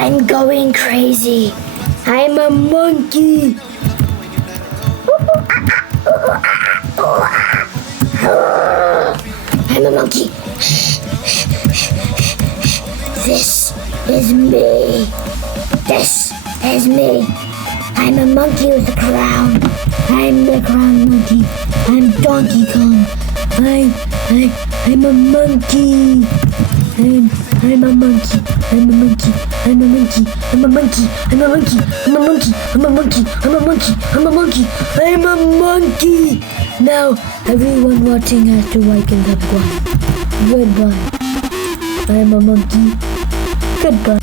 I'm going crazy. I'm a monkey. I'm a monkey. This is me. This is me. I'm a monkey with a crown. I'm the crown monkey. I'm Donkey Kong. I'm a monkey. I'm a monkey. I'm a monkey. I'm a monkey. I'm a monkey. I'm a monkey. I'm a monkey. I'm a monkey. I'm a monkey. I'm a monkey. I'm a monkey. Now everyone watching has to like and subscribe. Goodbye. I'm a monkey. Goodbye.